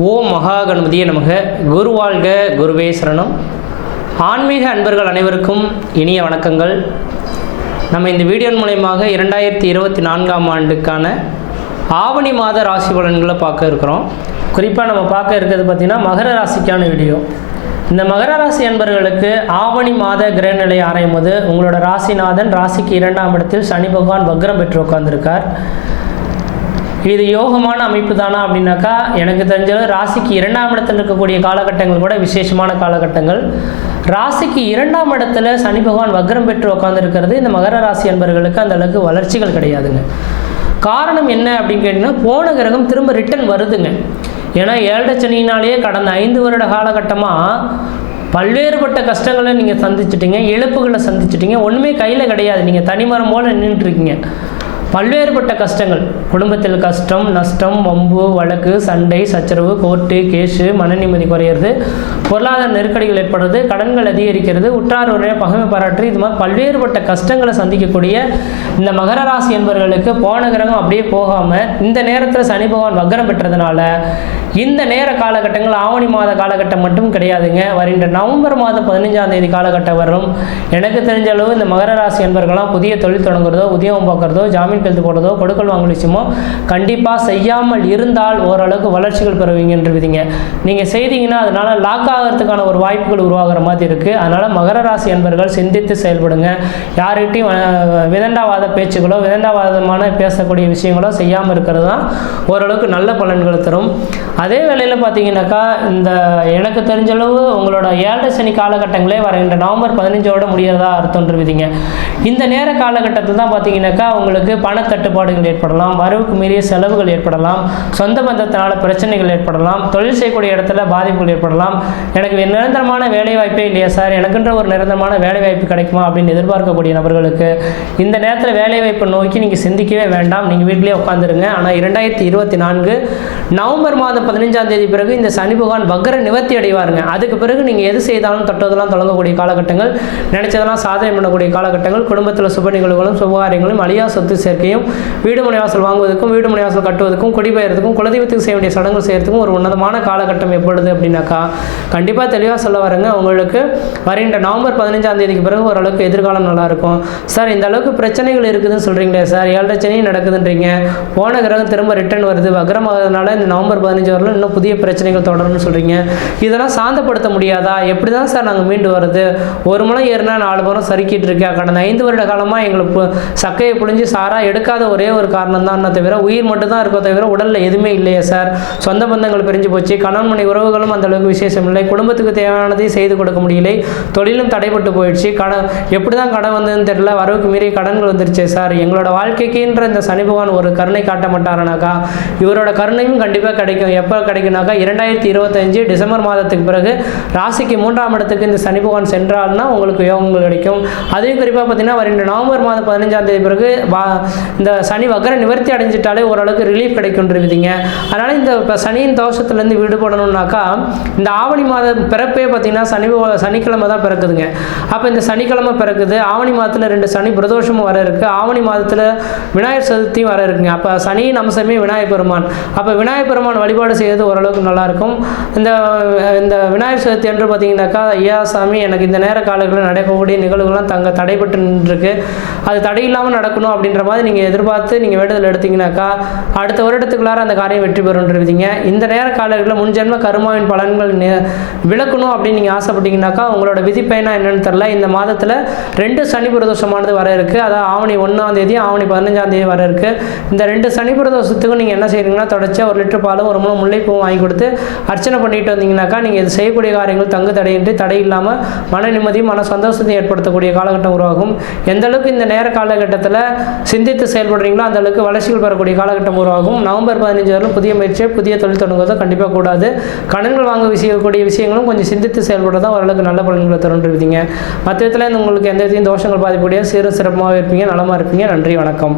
ஓம் மகா கணபதியே நமக. குரு வாழ்க, குருவே சரணம். ஆன்மீக அன்பர்கள் அனைவருக்கும் இனிய வணக்கங்கள். நம்ம இந்த வீடியோ மூலயமாக 2024ஆம் ஆண்டுக்கான ஆவணி மாத ராசி பலன்களை பார்க்க இருக்கிறோம். குறிப்பாக நம்ம பார்க்க இருக்கிறது பார்த்திங்கன்னா மகர ராசிக்கான வீடியோ. இந்த மகர ராசி அன்பர்களுக்கு ஆவணி மாத கிரகநிலை ஆராயும் போது உங்களோட ராசிநாதன் ராசிக்கு 2ஆம் இடத்தில் சனி பகவான் வக்ரம் பெற்று உட்கார்ந்துருக்கார். இது யோகமான அமைப்பு தானா அப்படின்னாக்கா, எனக்கு தெரிஞ்சது ராசிக்கு 2ஆம் இடத்தில் இருக்கக்கூடிய காலகட்டங்கள் கூட விசேஷமான காலகட்டங்கள். ராசிக்கு 2ஆம் இடத்துல சனி பகவான் வக்ரம் பெற்று உட்காந்துருக்கிறது இந்த மகர ராசி அன்பர்களுக்கு அந்த அளவுக்கு வளர்ச்சிகள் கிடையாதுங்க. காரணம் என்ன அப்படின்னு கேட்டிங்கன்னா, போன கிரகம் திரும்ப ரிட்டன் வருதுங்க. ஏன்னா 7 சனியினாலேயே கடந்த 5 வருட காலகட்டமாக பல்வேறுபட்ட கஷ்டங்களை நீங்கள் சந்திச்சிட்டிங்க, இழப்புகளை சந்திச்சிட்டிங்க. ஒன்றுமே கையில் கிடையாது, நீங்கள் தனிமரம் போல் நின்றுட்டுருக்கீங்க. பல்வேறுபட்ட கஷ்டங்கள், குடும்பத்தில் கஷ்டம், நஷ்டம், வம்பு, வழக்கு, சண்டை, சச்சரவு, கோர்ட்டு, கேஸு, மன நிம்மதி குறையிறது, பொருளாதார நெருக்கடிகள் ஏற்படுறது, கடன்கள் அதிகரிக்கிறது, உற்றார் உறவினர் பகைமை பாராட்டு, இது மாதிரி பல்வேறுபட்ட கஷ்டங்களை சந்திக்கக்கூடிய இந்த மகர ராசி என்பவர்களுக்கு போன கிரகம் அப்படியே போகாமல் இந்த நேரத்தில் சனி பகவான் வக்ரம் பெற்றதுனால இந்த நேர காலகட்டங்கள் ஆவணி மாத காலகட்டம் மட்டும் கிடையாதுங்க. வருகின்ற நவம்பர் மாதம் 15ஆம் தேதி காலகட்டம் வரும். எனக்கு தெரிஞ்ச அளவு இந்த மகர ராசி என்பவர்களாம் புதிய தொழில் தொடங்குறதோ, உத்தியோகம் பார்க்குறதோ, ஜாமீன் கழுத்து போடுறதோ, கொடுக்கல் வாங்கல் விஷயமோ கண்டிப்பாக செய்யாமல் இருந்தால் ஓரளவுக்கு வளர்ச்சிகள் பெறுவீங்கன்றவிதிங்க. நீங்கள் செய்தீங்கன்னா அதனால லாக் ஆகிறதுக்கான ஒரு வாய்ப்புகள் உருவாகிற மாதிரி இருக்குது. அதனால் மகர ராசி என்பவர்கள் சிந்தித்து செயல்படுங்க. யார்கிட்டையும் விதண்டாவாத பேச்சுகளோ, விதண்டாவாதமான பேசக்கூடிய விஷயங்களோ செய்யாமல் இருக்கிறது தான் ஓரளவுக்கு நல்ல பலன்களை தரும். அதே வேளையில் பார்த்தீங்கன்னாக்கா, இந்த எனக்கு தெரிஞ்சளவு உங்களோட 7 சனி காலகட்டங்களே வருகின்ற நவம்பர் 15ஓட முடியறதா அர்த்தம்ன்றவிதிங்க. இந்த நேர காலகட்டத்தில் தான் பார்த்தீங்கன்னாக்கா உங்களுக்கு பணத்தட்டுப்பாடுகள் ஏற்படலாம், வரவுக்கு மீறிய செலவுகள் ஏற்படலாம், சொந்த பந்தத்தினால பிரச்சனைகள் ஏற்படலாம், தொழில் செய்யக்கூடிய இடத்துல பாதிப்புகள் ஏற்படலாம். எனக்கு நிரந்தரமான வேலை வாய்ப்பே இல்லையா சார், எனக்குன்ற ஒரு நிரந்தரமான வேலை வாய்ப்பு கிடைக்குமா அப்படின்னு எதிர்பார்க்கக்கூடிய நபர்களுக்கு இந்த நேரத்தில் வேலை வாய்ப்பை நோக்கி நீங்கள் சிந்திக்கவே வேண்டாம், நீங்கள் வீட்டிலே உட்காந்துருங்க. ஆனால் 2024 நவம்பர் மாதம் 15ஆம் தேதி பிறகு இந்த சனி பகவான் வக்ர நிவர்த்தி அடைவாருங்க. அதுக்கு பிறகு நீங்கள் எது செய்தாலும் தொட்டதெல்லாம் தொடங்கக்கூடிய காலகட்டங்கள், நினைச்சதெல்லாம் சாதனை பண்ணக்கூடிய காலகட்டங்கள், குடும்பத்தில் சுப நிகழ்வுகளும் சுபகாரியங்களும், அழியா சொத்து சேர்க்கையும், வீடு மனைவாசல் வாங்குவதற்கும் வீடு மனைவாசல் கட்டுவதற்கும், குடிபெயர்றதுக்கும், குலதெய்வத்துக்கு செய்ய வேண்டிய சடங்குகள் செய்யறதுக்கும் ஒரு உன்னதமான காலகட்டம் எப்பொழுது அப்படின்னாக்கா, கண்டிப்பாக தெளிவாக சொல்ல வரங்க. உங்களுக்கு வருகின்ற நவம்பர் 15ஆம் தேதிக்கு பிறகு ஓரளவுக்கு எதிர்காலம் நல்லாயிருக்கும். சார் இந்த அளவுக்கு பிரச்சனைகள் இருக்குதுன்னு சொல்கிறீங்களே சார், 7 சனி நடக்குதுன்றீங்க, போன கிரகம் திரும்ப ரிட்டர்ன் வருது, வக்ரம் ஆகிறதுனால இந்த நவம்பர் 15 வரலும் இன்னும் புதிய பிரச்சனைகள் தொடரும்னு சொல்கிறீங்க, இதெல்லாம் சாந்தப்படுத்த முடியாதா? எப்படி தான் சார் நாங்கள் மீண்டு வருது? ஒரு முறை ஏறினா 4 முறை சறுக்கிட்டு இருக்கா? கடந்த 5 வருட காலமாக எங்களுக்கு சக்கையை புழிஞ்சு சாராக எடுக்காத ஒரே ஒரு காரணம் தான் தவிர உயிர் மட்டும் தான் இருக்கோ தவிர உடலில் எதுவுமே இல்லையே சார். சொந்த பந்தங்கள் பிரிஞ்சு போச்சு, கணவன் மனை உறவுகளும் அந்த அளவுக்கு விசேஷம் இல்லை, குடும்பத்துக்கு தேவையானதையும் செய்து கொடுக்க முடியலை, தொழிலும் தடைப்பட்டு போயிடுச்சு, எப்படி தான் கடன் வந்ததுன்னு தெரியல, வரவுக்கு மீறி கடன்கள் வந்துருச்சு சார். எங்களோட வாழ்க்கைக்குன்ற இந்த சனி பகவான் ஒரு கருணை காட்ட மாட்டாருனாக்கா, இவரோட கருணையும் கண்டிப்பாக கிடைக்கும். எப்போ கிடைக்குனாக்கா 2025 டிசம்பர் மாதத்துக்கு பிறகு ராசிக்கு 3ஆம் இடத்துக்கு இந்த சனி பகவான் சென்றார்னா உங்களுக்கு யோகங்கள் கிடைக்கும். அதையும் குறிப்பாக பார்த்தீங்கன்னா வருகின்ற நவம்பர் மாதம் 15ஆம் தேதி பிறகு இந்த சனி வக்ர நிவர்த்தி அடைஞ்சிட்டாலே ஓரளவுக்கு ரிலீஃப் கிடைக்கும்ன்றவிதிங்க. அதனால் இந்த இப்போ சனியின் தோஷத்துலேருந்து விடுபடணும்னாக்கா இந்த ஆவணி மாதம் பிறப்பே பார்த்தீங்கன்னா சனிக்கிழமை தான் பிறக்குதுங்க. அப்போ இந்த சனிக்கிழமை பிறக்குது, ஆவணி மாதத்தில் 2 சனி பிரதோஷமும் வர இருக்குது, ஆவணி மாதத்தில் விநாயகர் சதுர்த்தியும் வர இருக்குங்க. அப்போ சனியின் அம்சமே விநாயகர் பெருமான். அப்போ விநாயகர் பெருமான் வழிபாடு செய்வது ஓரளவுக்கு நல்லாயிருக்கும். இந்த விநாயகர் சதுர்த்தி என்று பார்த்தீங்கன்னாக்கா, ஐயா சாமி எனக்கு இந்த நேர காலங்களில் நடக்கக்கூடிய நிகழ்வுகள்லாம் தடைப்பட்டு நின்றுருக்கு, அது தடை இல்லாமல் நடக்கணும் அப்படின்ற மாதிரி நீங்கள் எதிர்பார்த்து நீங்கள் வேண்டுதல் எடுத்தீங்கன்னாக்கா அடுத்த வருடத்துக்குள்ளார அந்த காரியம் வெற்றி பெறுன்றீங்க. இந்த நேர காலங்களில் முன்ஜென்ம கருமாவின் பலன்கள் விளக்கணும் அப்படின்னு நீங்கள் ஆசைப்பட்டீங்கன்னாக்கா உங்களோட விதி பயனா என்னன்னு தெரியல. இந்த மாதத்தில் 2 சனி பிரதோஷமானது வர இருக்குது. அதாவது ஆவணி 1ஆம் தேதி, ஆவணி 15ஆம் தேதி வர இருக்குது. இந்த 2 சனி பிரதோஷத்துக்கும் நீங்கள் என்ன செய்கிறீங்கன்னா, தொடர்ச்சியாக 1 லிட்டர் பாலும் 1 முழம் முல்லைப்பூவும் வாங்கி கொடுத்து அர்ச்சனை பண்ணிட்டு வந்தீங்கன்னாக்கா நீங்கள் இது செய்யக்கூடிய காரியங்கள் தங்கு தடையின்றி, தடை இல்லாமல் மன நிம்மதியும் மன சந்தோஷத்தையும் ஏற்படுத்தக்கூடிய காலகட்டம் உருவாகும். எந்த அளவுக்கு இந்த நேர காலகட்டத்தில் சிந்தித்து செயல்படுறீங்களோ அந்த அளவுக்கு வளர்ச்சிகள் பெறக்கூடிய காலகட்டம் உருவாகும். நவம்பர் 15 வரலும் புதிய முயற்சியை, புதிய தொழில் தொடங்குவதோ கண்டிப்பாக கூடாது. கடன்கள் வாங்க கூடிய விஷயங்களும் கொஞ்சம் சிந்தித்து செயல்படுறதா ஓரளவுக்கு நல்ல பலன்களை தருன்றீங்க. மற்ற விதத்தில் உங்களுக்கு எந்த விதத்தையும் தோஷங்கள் பாதிப்படைய சிறப்பாக இருப்பீங்க, நலமாக இருப்பீங்க. நன்றி, வணக்கம்.